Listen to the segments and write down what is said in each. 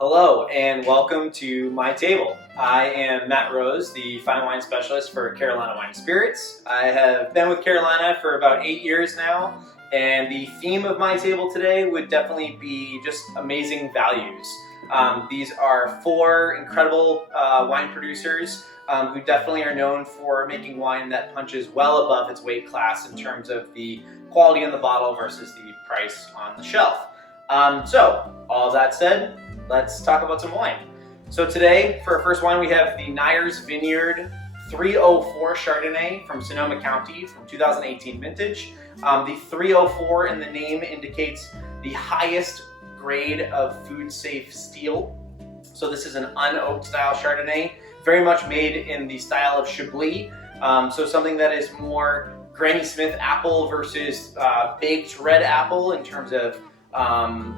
Hello and welcome to my table. I am Matt Rose, the fine wine specialist for Carolina Wine Spirits. I have been with Carolina for about 8 years now, and the theme of my table today would definitely be just amazing values. These are four incredible wine producers who definitely are known for making wine that punches well above its weight class in terms of the quality in the bottle versus the price on the shelf. So, all that said, let's talk about some wine. So today, for our first wine, we have the Nyers Vineyard 304 Chardonnay from Sonoma County from 2018 vintage. The 304 in the name indicates the highest grade of food-safe steel. So this is an unoaked style Chardonnay, very much made in the style of Chablis. So something that is more Granny Smith apple versus baked red apple in terms of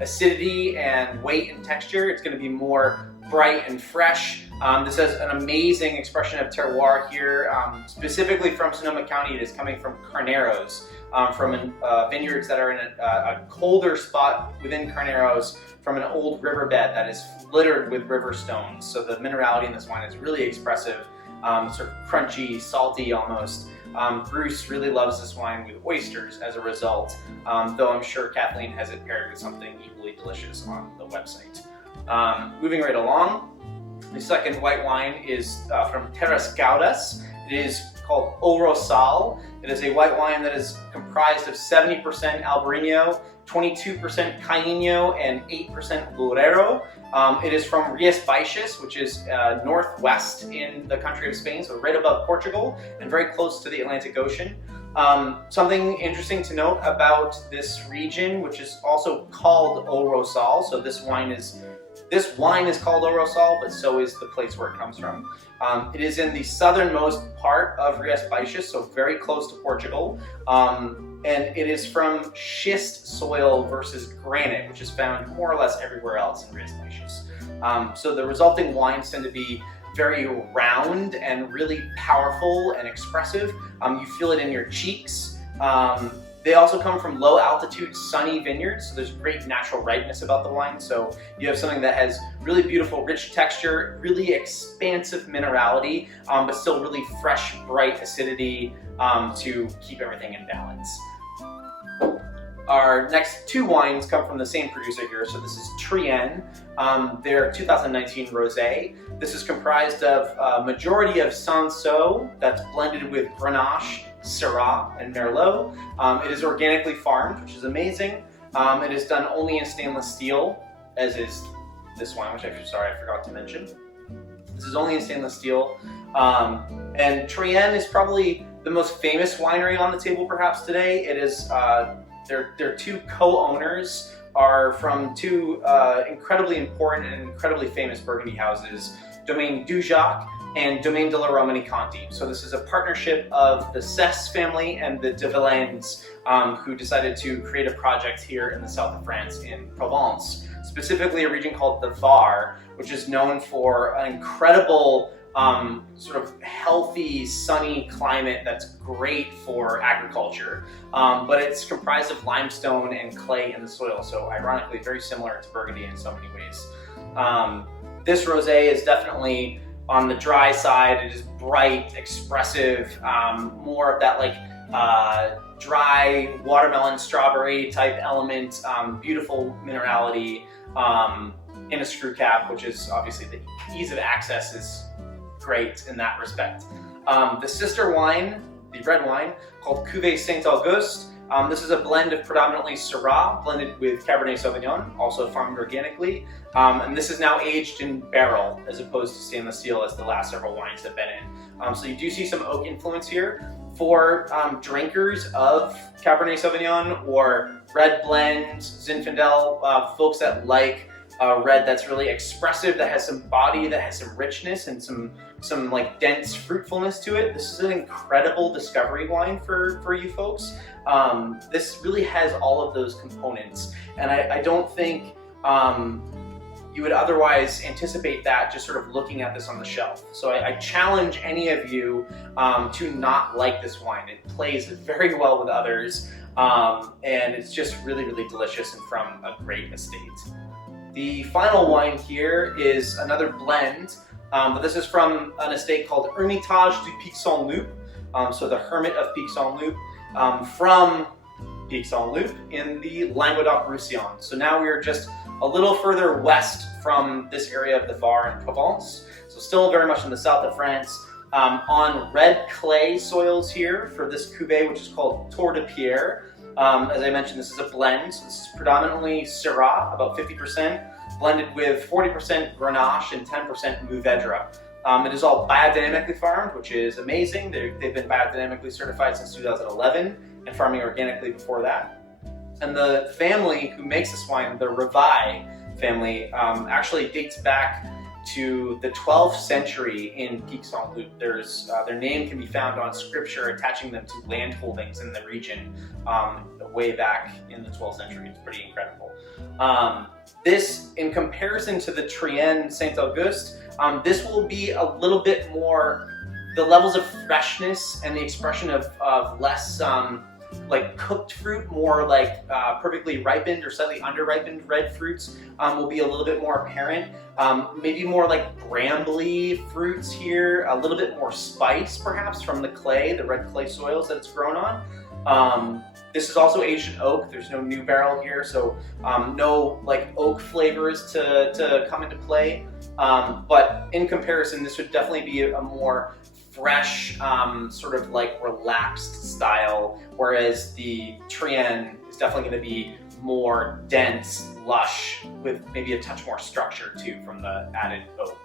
acidity and weight and texture. It's going to be more bright and fresh. This has an amazing expression of terroir here. Specifically from Sonoma County, it is coming from Carneros, from vineyards that are in a colder spot within Carneros, from an old riverbed that is littered with river stones. So the minerality in this wine is really expressive, sort of crunchy, salty almost. Bruce really loves this wine with oysters as a result, though I'm sure Kathleen has it paired with something equally delicious on the website. Moving right along, the second white wine is from Terras Gaudas. It is called O Rosal. It is a white wine that is comprised of 70% Albarino, 22% Caíño, and 8% Lorero. It is from Rias Baixas, which is northwest in the country of Spain, so right above Portugal and very close to the Atlantic Ocean. Something interesting to note about this region, which is also called O Rosal, so this wine is called O Rosal, but so is the place where it comes from. It is in the southernmost part of Rias Baixas, so very close to Portugal. And it is from schist soil versus granite, which is found more or less everywhere else in Rias Baixas. So the resulting wines tend to be very round and really powerful and expressive. You feel it in your cheeks. They also come from low altitude sunny vineyards, so there's great natural ripeness about the wine. So you have something that has really beautiful rich texture, really expansive minerality, but still really fresh, bright acidity to keep everything in balance. Our next two wines come from the same producer here. So this is Trienne, their 2019 Rosé. This is comprised of a majority of Cinsault that's blended with Grenache, Syrah, and Merlot. It is organically farmed, which is amazing. It is done only in stainless steel, as is this wine, which I forgot to mention. This is only in stainless steel. And Trienne is probably the most famous winery on the table perhaps today. It is their two co-owners are from two incredibly important and incredibly famous Burgundy houses, Domaine Dujac and Domaine de la Romanée-Conti. So this is a partnership of the Cesse family and the de Villaines, who decided to create a project here in the south of France in Provence, specifically a region called the Var, which is known for an incredible sort of healthy, sunny climate that's great for agriculture, but it's comprised of limestone and clay in the soil, so ironically very similar to Burgundy in so many ways. This rosé is definitely on the dry side. It is bright, expressive, more of that like dry watermelon, strawberry type element, beautiful minerality in a screw cap, which is obviously the ease of access is great in that respect. The sister wine, the red wine, called Cuvée Saint-Auguste. This is a blend of predominantly Syrah blended with Cabernet Sauvignon, also farmed organically. And this is now aged in barrel as opposed to stainless steel as the last several wines have been in. So you do see some oak influence here. For drinkers of Cabernet Sauvignon or red blend, Zinfandel, folks that like red that's really expressive, that has some body, that has some richness and some like dense fruitfulness to it. This is an incredible discovery wine for you folks. This really has all of those components, and I don't think you would otherwise anticipate that just sort of looking at this on the shelf. So I challenge any of you to not like this wine. It plays very well with others, and it's just really, really delicious and from a great estate. The final wine here is another blend, but this is from an estate called Hermitage du Pic-Saint-Loup, so the Hermit of Pic-Saint-Loup, from Pic-Saint-Loup in the Languedoc-Roussillon. So now we are just a little further west from this area of the Var in Provence, so still very much in the south of France, on red clay soils here for this cuvee, which is called Tour de Pierre. As I mentioned, this is a blend, so this is predominantly Syrah, about 50%, blended with 40% Grenache and 10% Mourvedre. It is all biodynamically farmed, which is amazing. They've been biodynamically certified since 2011 and farming organically before that. And the family who makes this wine, the Reveil family, actually dates back to the 12th century in Pic-Saint-Loup. Their name can be found on scripture attaching them to land holdings in the region way back in the 12th century. It's pretty incredible. This, in comparison to the Trienne Saint-Auguste, this will be a little bit more, the levels of freshness and the expression of less like cooked fruit, more like perfectly ripened or slightly under-ripened red fruits will be a little bit more apparent. Maybe more like brambly fruits here, a little bit more spice perhaps from the clay, the red clay soils that it's grown on. This is also aged in oak. There's no new barrel here, so no like oak flavors to come into play. But in comparison, this would definitely be a more fresh, sort of like relaxed style, whereas the Trienne is definitely going to be more dense, lush, with maybe a touch more structure too from the added oak.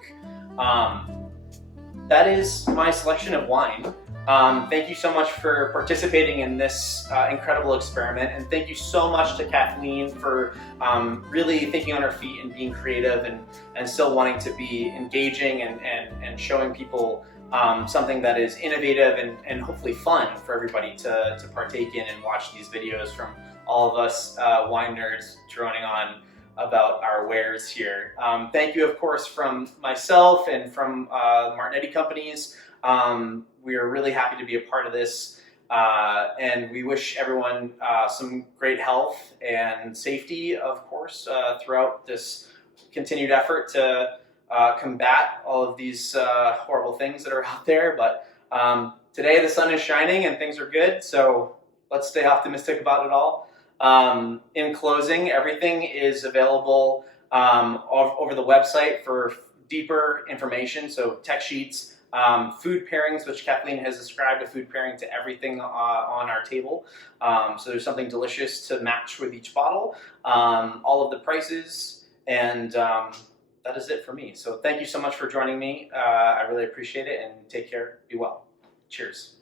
That is my selection of wine. Thank you so much for participating in this incredible experiment, and thank you so much to Kathleen for really thinking on her feet and being creative and still wanting to be engaging and showing people something that is innovative and hopefully fun for everybody to partake in and watch these videos from all of us wine nerds droning on about our wares here. Thank you, of course, from myself and from the Martignetti companies. We are really happy to be a part of this, and we wish everyone some great health and safety, of course, throughout this continued effort to combat all of these horrible things that are out there. But today the sun is shining and things are good, so let's stay optimistic about it all. In closing, everything is available over the website for deeper information, so tech sheets, food pairings, which Kathleen has described a food pairing to everything on our table. So there's something delicious to match with each bottle, all of the prices, and that is it for me. So thank you so much for joining me. I really appreciate it, and take care. Be well. Cheers.